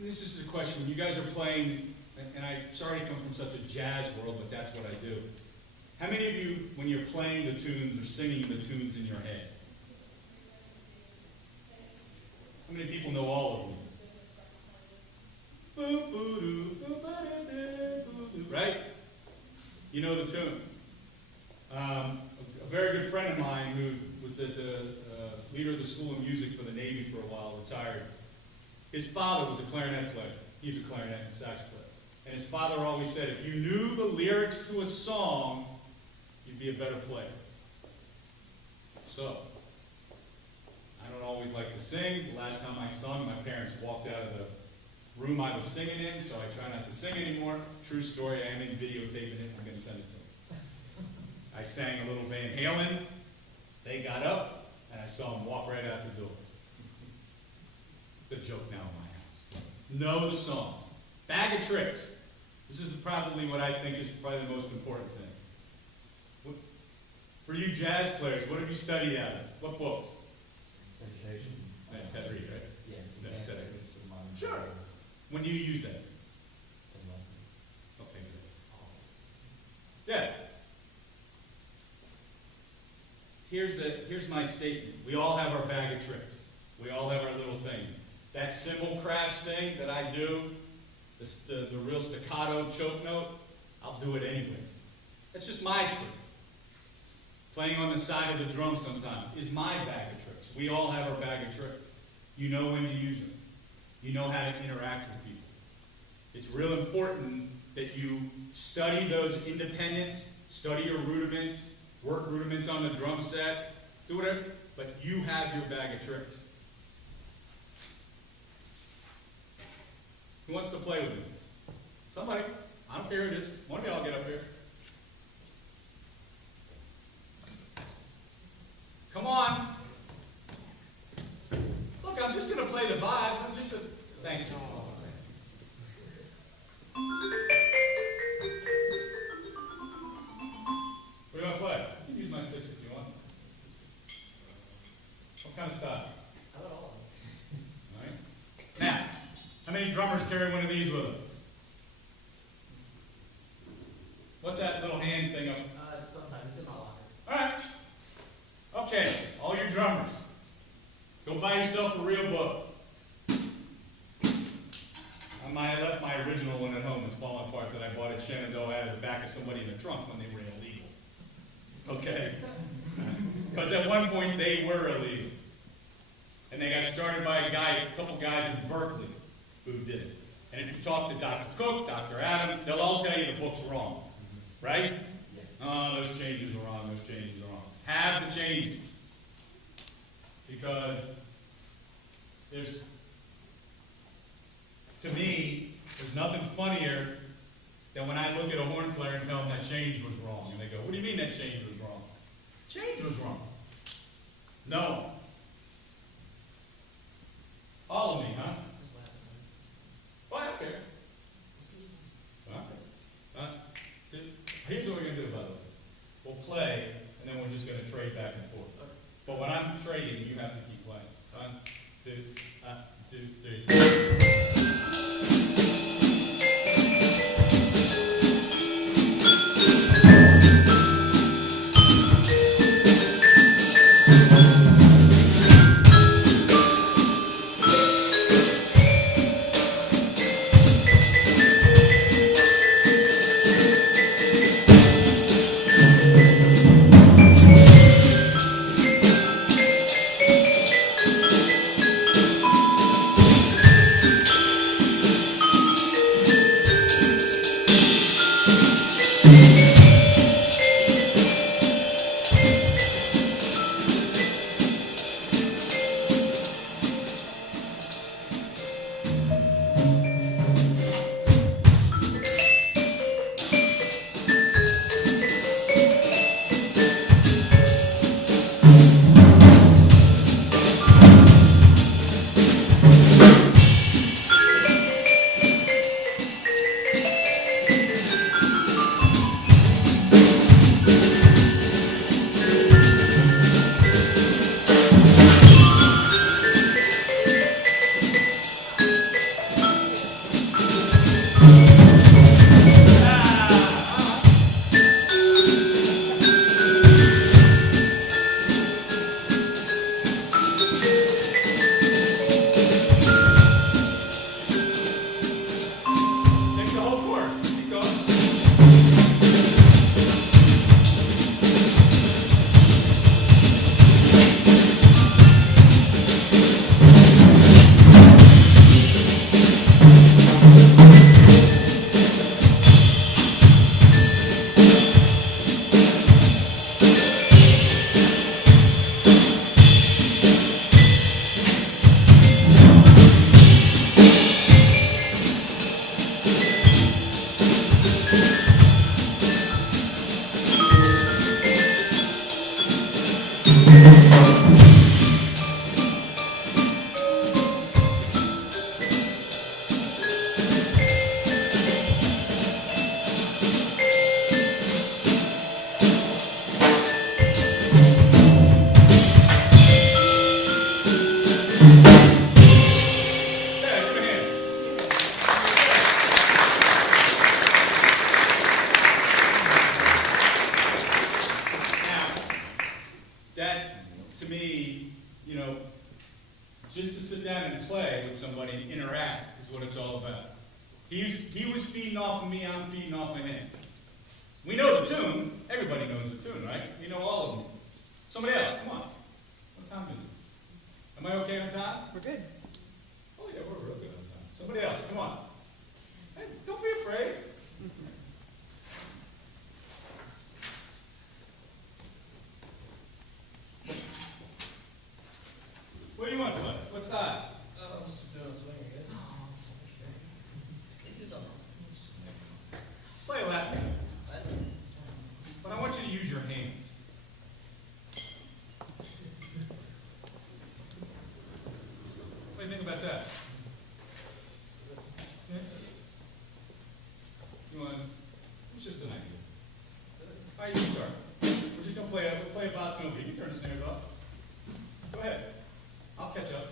this is the question. When you guys are playing, and I'm sorry to come from such a jazz world, but that's what I do. How many of you, when you're playing the tunes or singing the tunes in your head? How many people know all of them? Right? You know the tune. A very good friend of mine who was the leader of the School of Music for the Navy for a while, retired. His father was a clarinet player. He's a clarinet and sax player. And his father always said, if you knew the lyrics to a song, you'd be a better player. So, I don't always like to sing. The last time I sung, my parents walked out of the room I was singing in, so I try not to sing anymore. True story, I am in videotaping it. I'm going to send it to them. I sang a little Van Halen. They got up, and I saw them walk right out the door. It's a joke now in my house. Know the songs. Bag of tricks. This is probably what I think is probably the most important thing. For you jazz players, what have you studied out of? What books? Syndication. Ted Reed, right? Yeah. Ted. Sure. When do you use that? The lessons. Okay, good. Yeah. Here's my statement. We all have our bag of tricks. We all have our little things. That cymbal crash thing that I do, the real staccato choke note, I'll do it anyway. That's just my trick. Playing on the side of the drum sometimes is my bag of tricks. We all have our bag of tricks. You know when to use them. You know how to interact with people. It's real important that you study those independents, study your rudiments, work rudiments on the drum set, do whatever, but you have your bag of tricks. Who wants to play with me? Somebody. I don't care who it is. One of y'all get up here. Come on. Look, I'm just going to play the vibes. I'm just a... Thank you. What do you want to play? You can use my sticks if you want. What kind of style? I don't know. All right. Now, how many drummers carry one of these with them? What's that little hand thing up? Sometimes it's in my locker. All right. Okay, all you drummers, go buy yourself a real book. I left my original one at home. It's falling apart that I bought at Shenandoah out of the back of somebody in the trunk when they were illegal. Okay? Because at one point they were illegal. And they got started by a couple guys in Berkeley who did it. And if you talk to Dr. Cook, Dr. Adams, they'll all tell you the book's wrong. Right? Yeah. Oh, those changes are wrong, those changes are wrong. Have the changes. Because to me, there's nothing funnier than when I look at a horn player and tell them that change was wrong. And they go, what do you mean that change was wrong? Change was wrong. No. Follow me, huh? Well, I don't care. Here's what we're going to do, by the way. We'll play, and then we're just going to trade back and forth. But when I'm trading, you have to keep playing. 1, 2, 2, 3. play with somebody and interact is what it's all about. He was feeding off of me, I'm feeding off of him. We know the tune. Everybody knows the tune, right? We know all of them. Somebody else, come on. What time is it? Am I okay on time? We're good. Oh yeah, we're real good on time. Somebody else, come on. Hey, don't be afraid. What do you want to play? What's that? Let's do it swing, I guess. Play Latin. But I want you to use your hands. What do you think about that? Yeah? You want? It's just an idea. All right, you start. We're just gonna play a bossa nova. You turn the snares off. Go ahead. I'll catch up.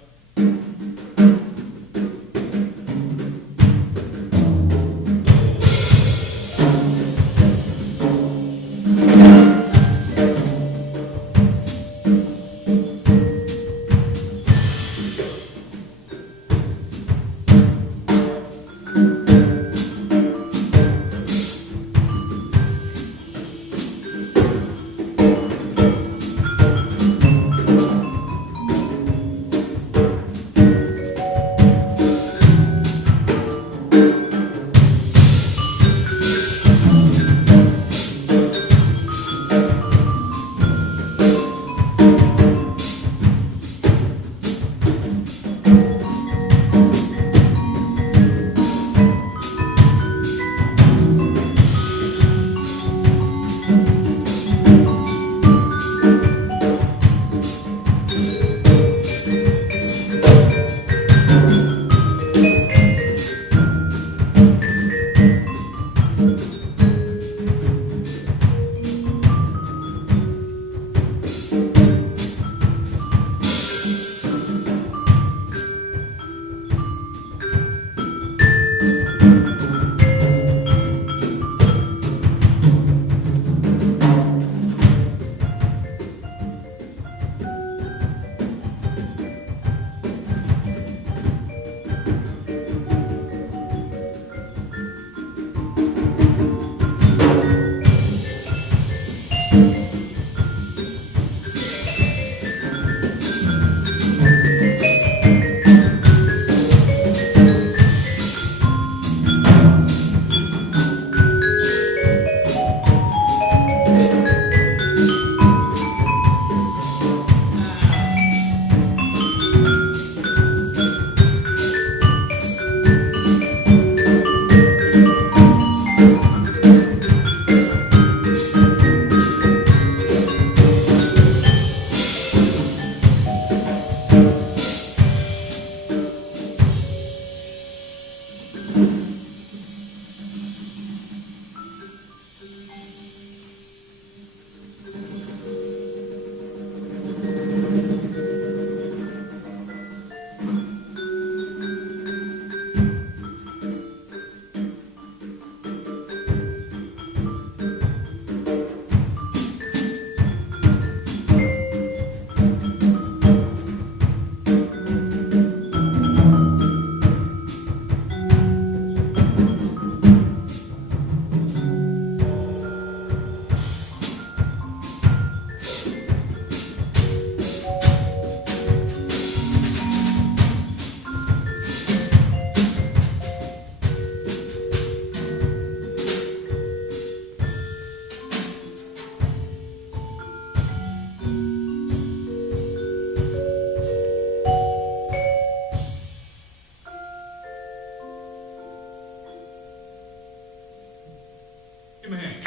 Give him a hand.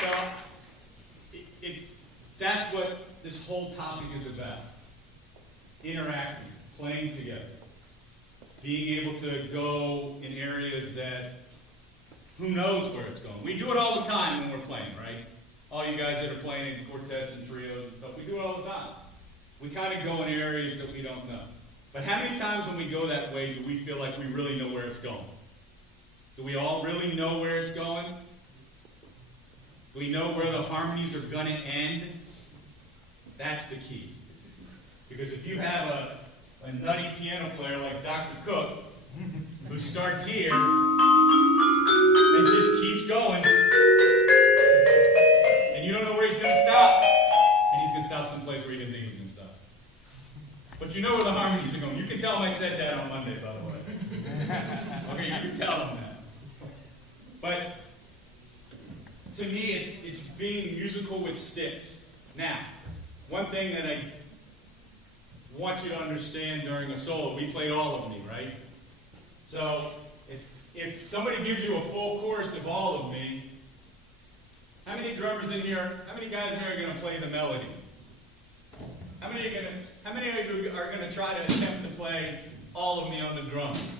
So, that's what this whole topic is about. Interacting, playing together. Being able to go in areas that who knows where it's going. We do it all the time when we're playing, right? All you guys that are playing in quartets and trios and stuff, we do it all the time. We kind of go in areas that we don't know. But how many times when we go that way do we feel like we really know where it's going? Do we all really know where it's going? We know where the harmonies are going to end. That's the key. Because if you have a nutty piano player like Dr. Cook, who starts here and just keeps going, and you don't know where he's going to stop, and he's going to stop someplace where you didn't think he was going to stop. But you know where the harmonies are going. You can tell him I said that on Monday, by the way. Okay, you can tell him that. But to me, it's being musical with sticks. Now, one thing that I want you to understand during a solo, we played All of Me, right? So, if somebody gives you a full chorus of All of Me, how many drummers in here, how many guys in here are going to play the melody? How many of you are going to try to attempt to play All of Me on the drums?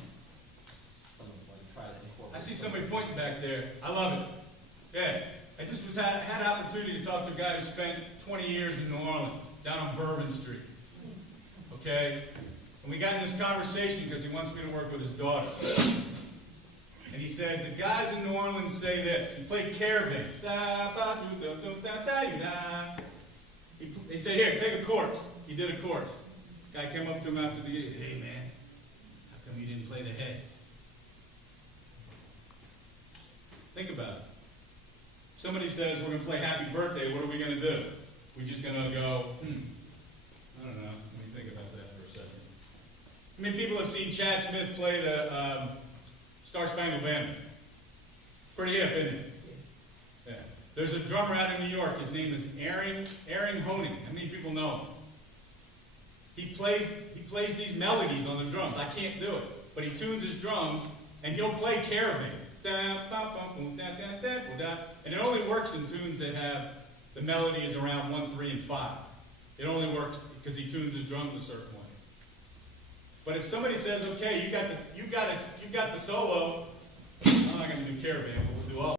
I see somebody pointing back there. I love it. Yeah. I just had an opportunity to talk to a guy who spent 20 years in New Orleans, down on Bourbon Street. Okay? And we got in this conversation because he wants me to work with his daughter. And he said, the guys in New Orleans say this. He played Caravan. They said, here, take a chorus. He did a chorus. Guy came up to him after the gig. Hey, man, how come you didn't play the head? Think about it. If somebody says, we're going to play Happy Birthday, what are we going to do? We're just going to go, I don't know. Let me think about that for a second. How many people have seen Chad Smith play the Star Spangled Banner? Pretty hip, isn't it? Yeah. There's a drummer out in New York. His name is Aaron Honing. How many people know him? He plays these melodies on the drums. I can't do it. But he tunes his drums, and he'll play Caravan. And it only works in tunes that have the melodies around 1, 3, and 5. It only works because he tunes his drums a certain way. But if somebody says, "Okay, you got the solo," I'm not going to do Caravan.